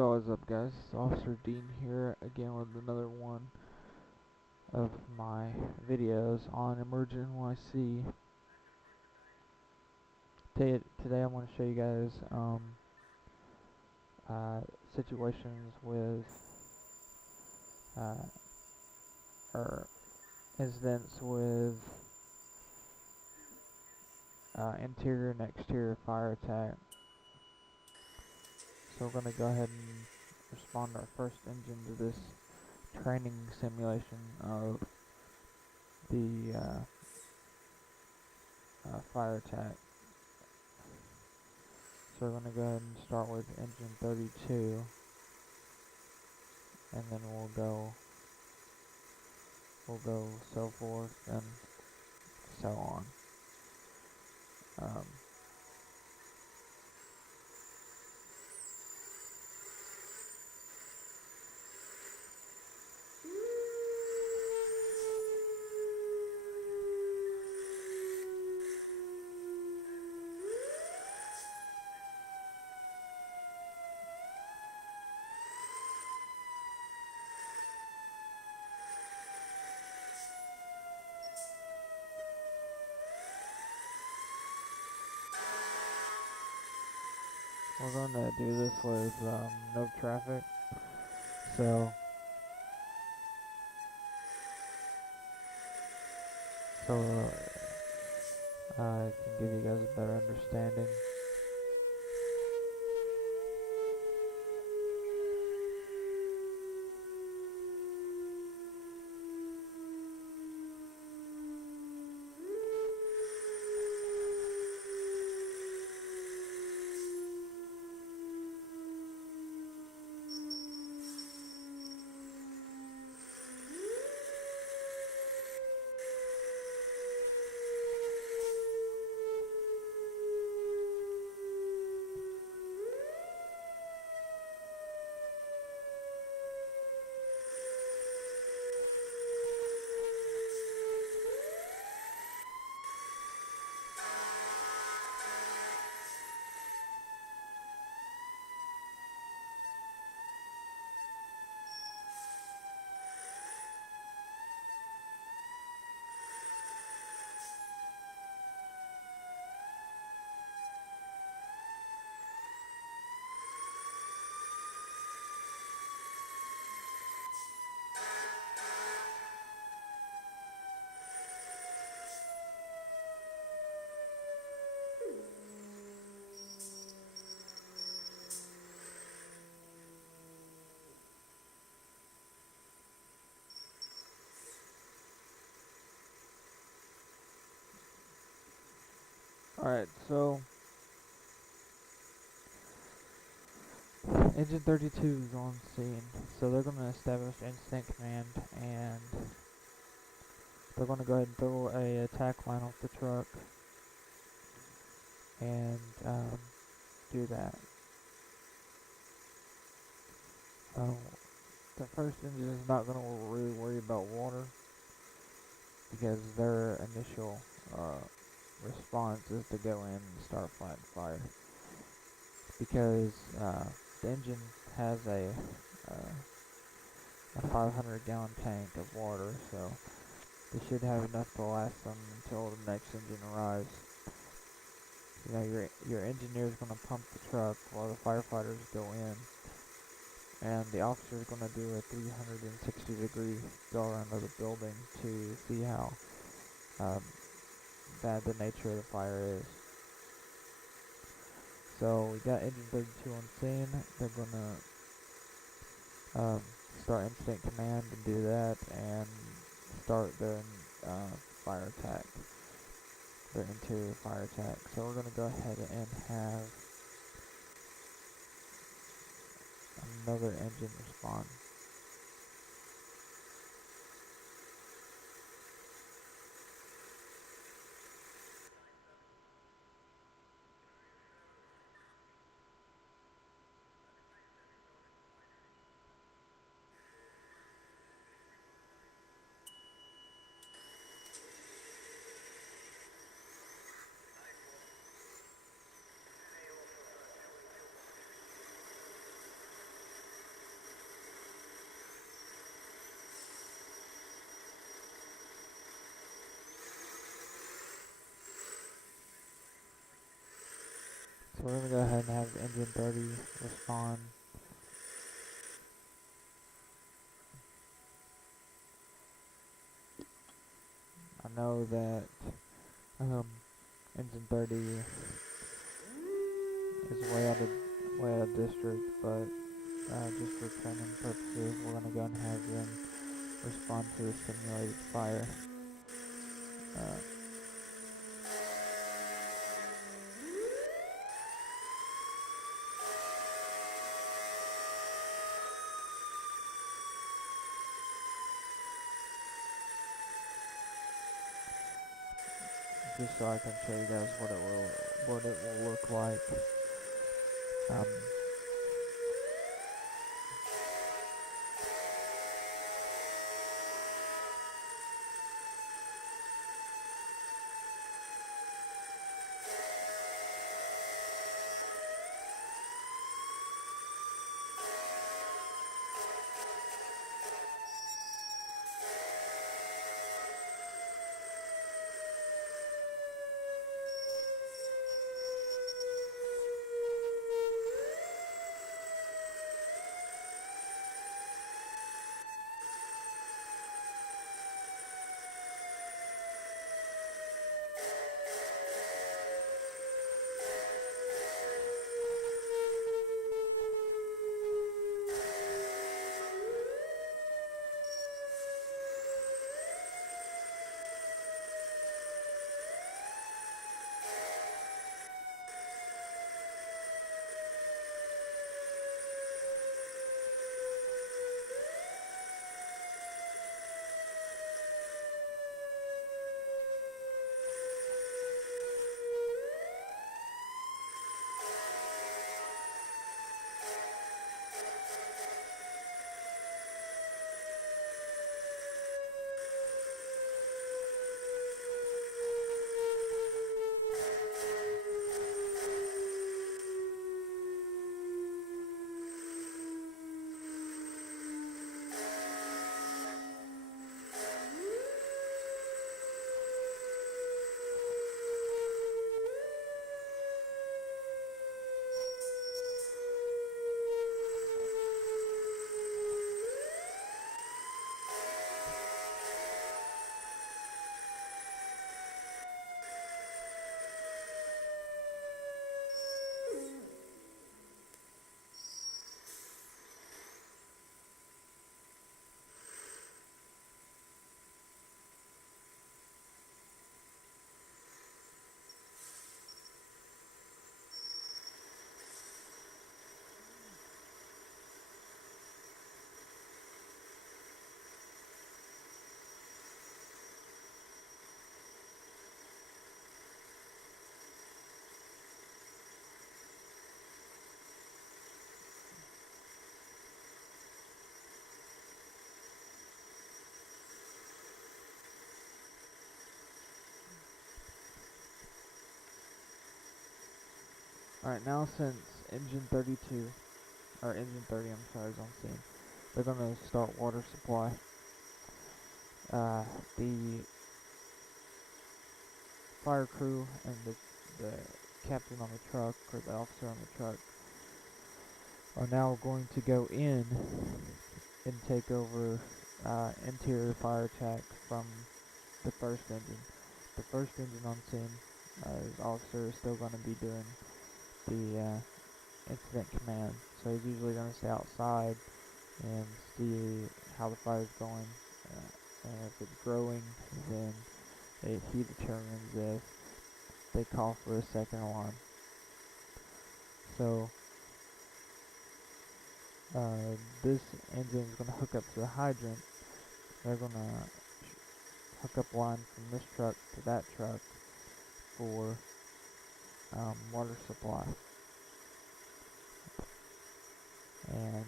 So what's up guys, it's Officer Dean here again with another one of my videos on Emerg NYC. Today I'm going to show you guys situations with or incidents with interior and exterior fire attack. So we're going to go ahead and respond our first engine to this training simulation of the fire attack. So we're going to go ahead and start with engine 32, and then we'll go so forth and so on. We're going to do this with no traffic, so I can give you guys a better understanding. Alright, so engine 32 is on scene, so they're going to establish instant command, and they're going to go ahead and throw a attack line off the truck and do that. The first engine is not going to really worry about water because their initial response is to go in and start fighting fire, because the engine has a 500-gallon tank of water, so they should have enough to last them until the next engine arrives. You know, your engineer is going to pump the truck while the firefighters go in, and the officer is going to do a 360-degree go around of the building to see how bad the nature of the fire is. So we got engine 32 on scene. They're going to start instant command and do that, and start their fire attack, their interior fire attack. So we're going to go ahead and have another engine respond. So we're gonna go ahead and have engine 30 respond. I know that engine 30 is way out of district, but just for training purposes, we're gonna go and have them respond to a simulated fire. Just so I can show you guys what it will look like. Alright, now since engine 32, or engine 30, I'm sorry, is on scene, they're gonna start water supply. The fire crew and the captain on the truck, or the officer on the truck, are now going to go in and take over interior fire attack from the first engine. The first engine on scene, his officer is still going to be doing the incident command. So he's usually going to stay outside and see how the fire's going. And if it's growing, then he determines if they call for a second alarm. So this engine is going to hook up to the hydrant. They're going to hook up line from this truck to that truck for water supply. And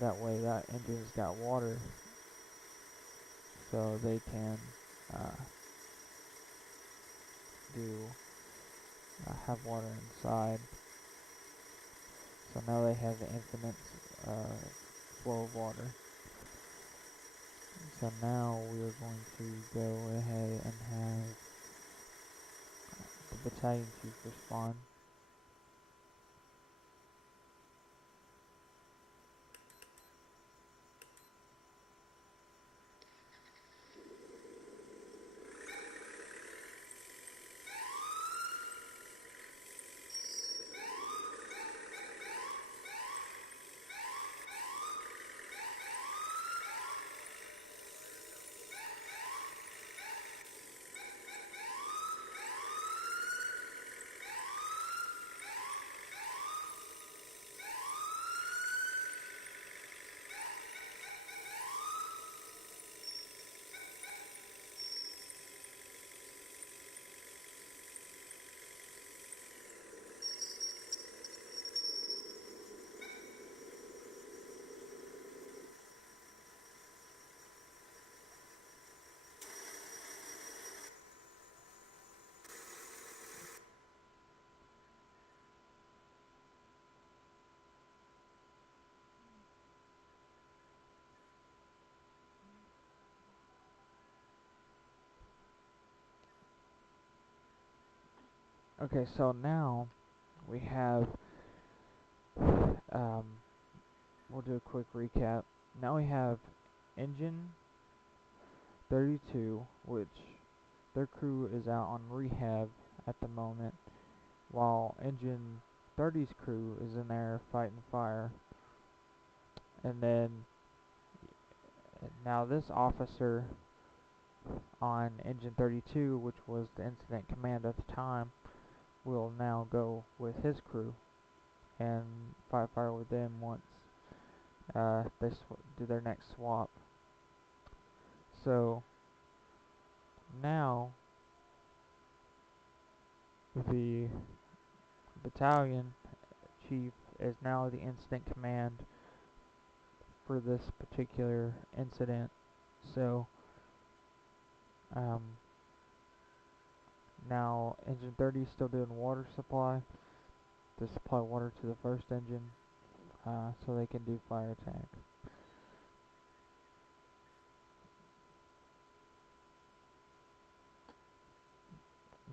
that way that engine's got water, so they can have water inside. So now they have the infinite flow of water. So now we are going to go ahead and have the battalion chief respond. Okay, so now we have, um, we'll do a quick recap. Now we have Engine 32, which their crew is out on rehab at the moment, while Engine 30's crew is in there fighting fire. And then now this officer on Engine 32, which was the incident command at the time, will now go with his crew and fight fire with them once they do their next swap. So now the battalion chief is now the incident command for this particular incident. So um, now Engine 30 is still doing water supply to supply water to the first engine so they can do fire attack.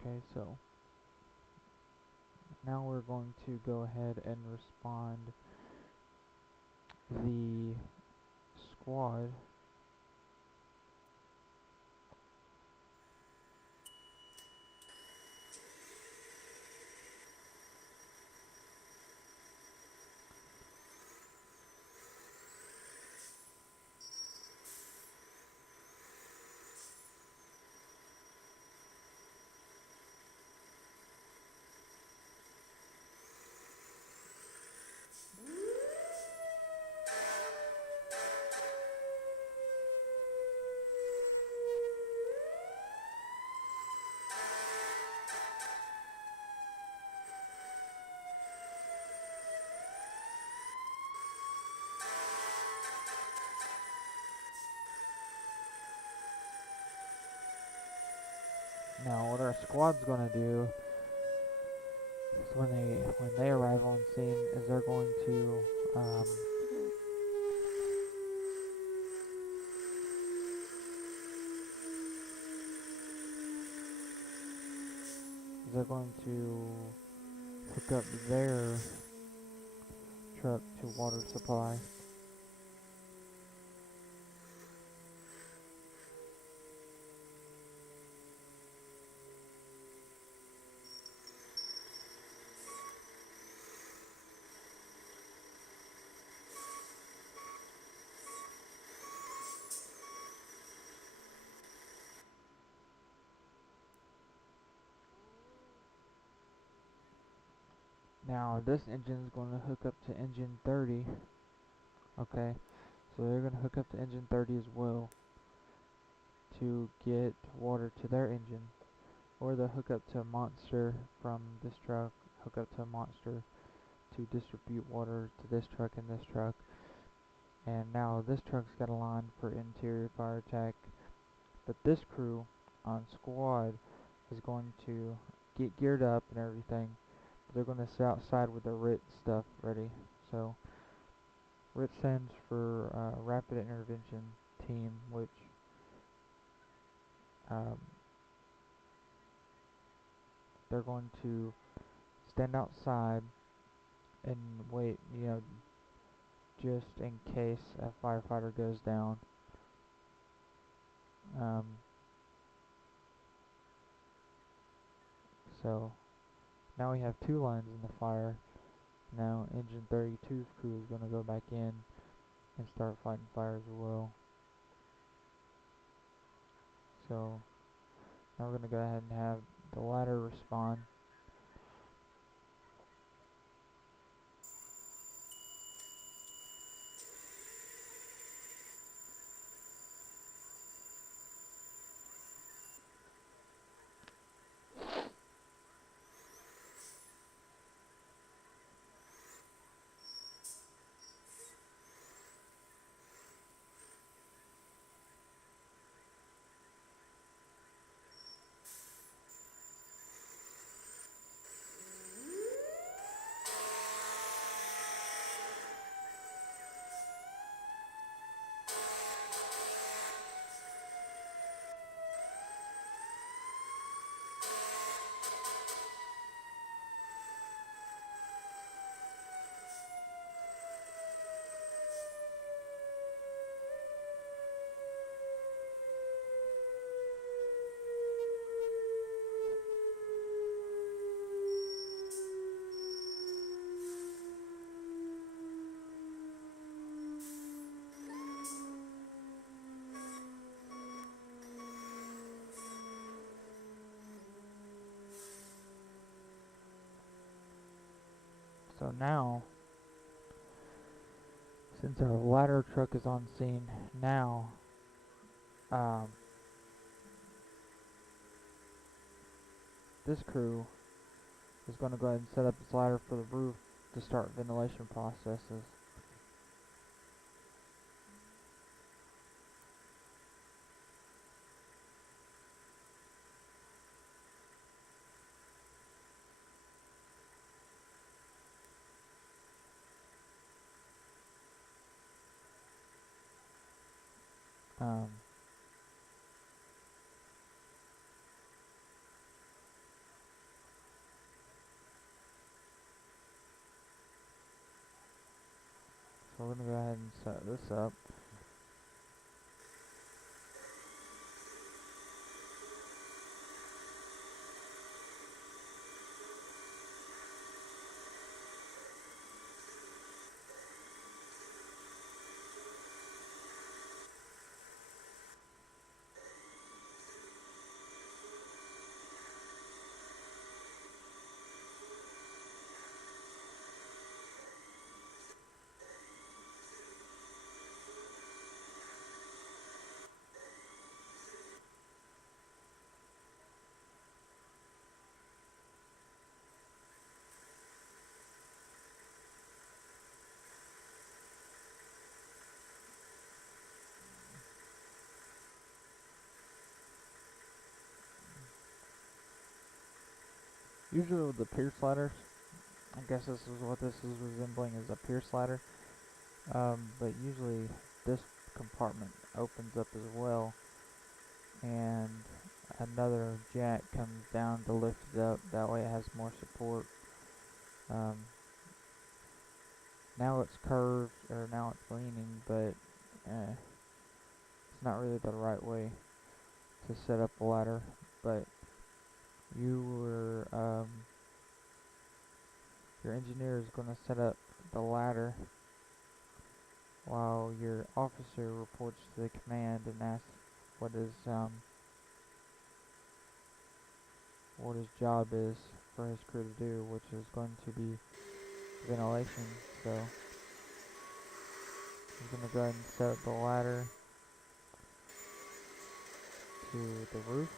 Okay, so now we're going to go ahead and respond the squad. Now what our squad's gonna do is when they arrive on scene is they're going to hook up their truck to water supply. Now this engine is going to hook up to engine 30. Okay, so they're going to hook up to engine 30 as well to get water to their engine, or they'll hook up to a monster from this truck, hook up to a monster to distribute water to this truck and this truck. And now this truck's got a line for interior fire attack, but this crew on squad is going to get geared up and everything. They're going to sit outside with their RIT stuff ready. So RIT stands for Rapid Intervention Team, which um, they're going to stand outside and wait, just in case a firefighter goes down. Um, so now we have two lines in the fire. Now engine 32's crew is going to go back in and start fighting fire as well. So now we're going to go ahead and have the ladder respond. So now, since our ladder truck is on scene, now this crew is going to go ahead and set up its ladder for the roof to start ventilation processes. Um, so we're going to go ahead and set this up. Usually with the Pierce ladders, I guess this is what this is resembling, is a Pierce ladder. But usually this compartment opens up as well, and another jack comes down to lift it up. That way it has more support. Um, now it's curved, or now it's leaning, but it's not really the right way to set up a ladder. But your engineer is going to set up the ladder while your officer reports to the command and asks what his job is for his crew to do, which is going to be ventilation. So he's going to go ahead and set up the ladder to the roof.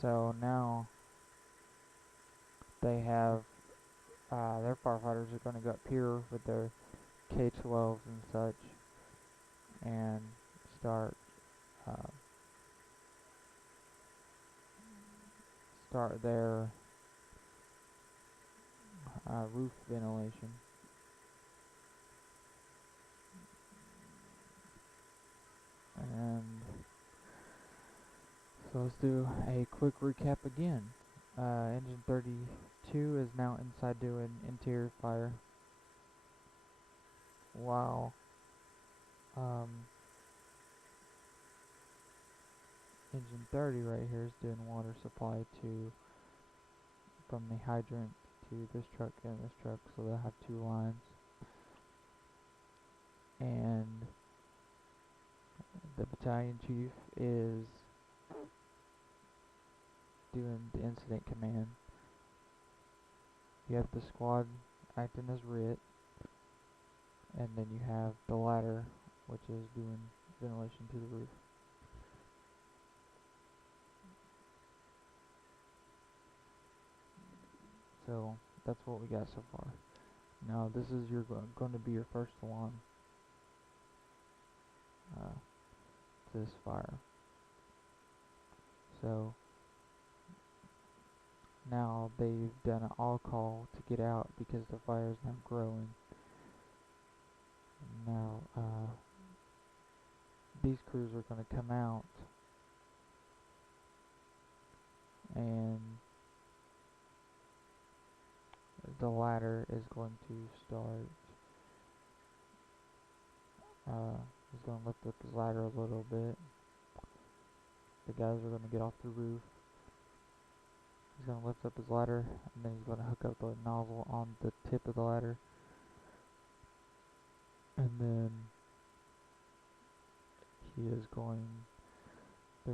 So now they have their firefighters are going to go up here with their K-12s and such and start uh, start their roof ventilation. And so let's do a quick recap again. Engine 32 is now inside doing interior fire, while um, engine 30 right here is doing water supply to from the hydrant to this truck and this truck, so they'll have two lines. And the battalion chief is doing the incident command. You have the squad acting as RIT, and then you have the ladder, which is doing ventilation to the roof. So that's what we got so far. Now this is going to be your first alarm to this fire. So now they've done an all call to get out because the fire is now growing. Now these crews are going to come out and the ladder is going to start. He's going to lift up his ladder a little bit. The guys are going to get off the roof. He's going to lift up his ladder, and then he's going to hook up the nozzle on the tip of the ladder. And then they're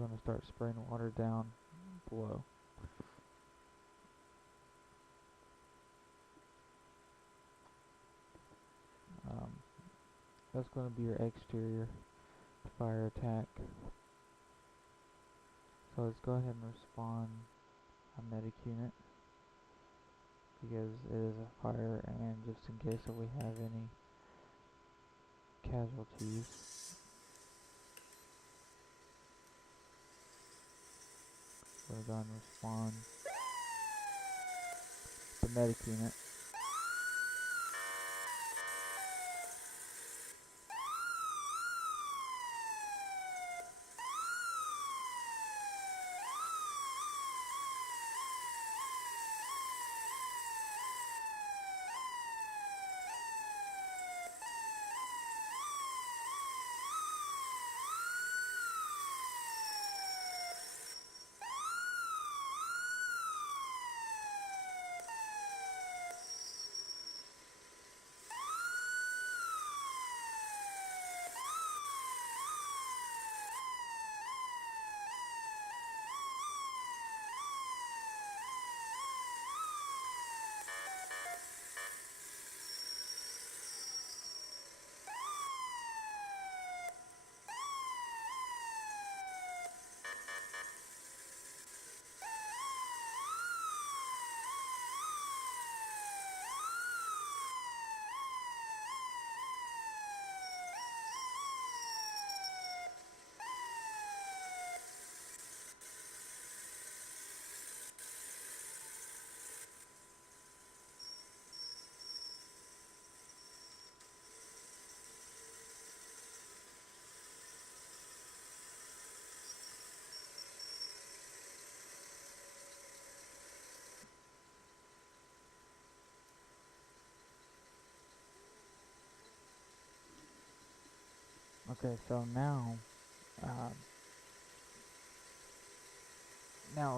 going to start spraying water down below. That's going to be your exterior fire attack. So let's go ahead and respond a medic unit, because it is a fire, and just in case if we have any casualties. We're going to respond the medic unit. Okay, so now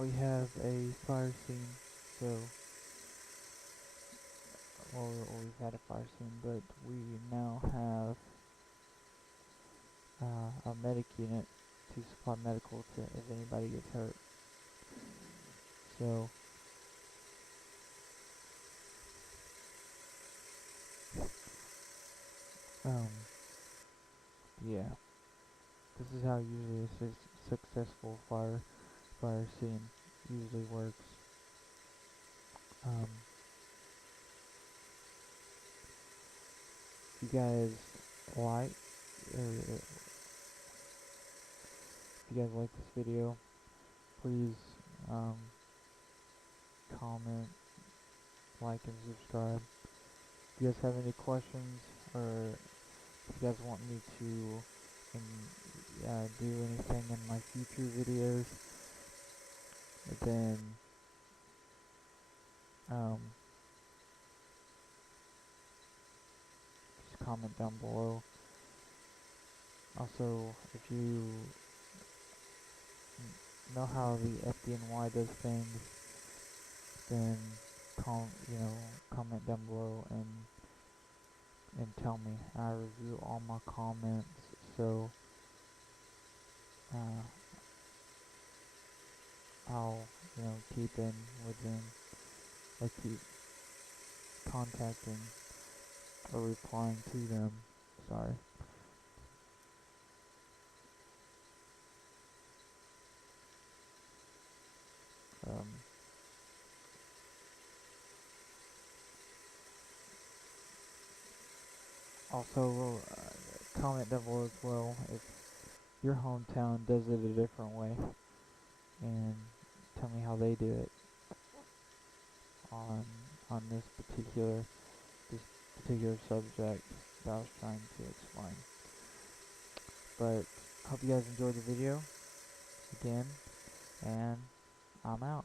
we have a fire scene. So, well, we've had a fire scene, but we now have a medic unit to supply medical to if anybody gets hurt. So, yeah, this is how usually a successful fire scene usually works. Um, if you guys like, or if you guys like this video, please comment, like, and subscribe. If you guys have any questions, or if you guys want me to do anything in my future videos, then just comment down below. Also, if you know how the FDNY does things, then comment down below and tell me. I review all my comments, so uh, I'll keep in with them. I keep contacting or replying to them. Sorry. Um, Also, comment down below as well if your hometown does it a different way, and tell me how they do it on on this particular subject that I was trying to explain. But hope you guys enjoyed the video again, and I'm out.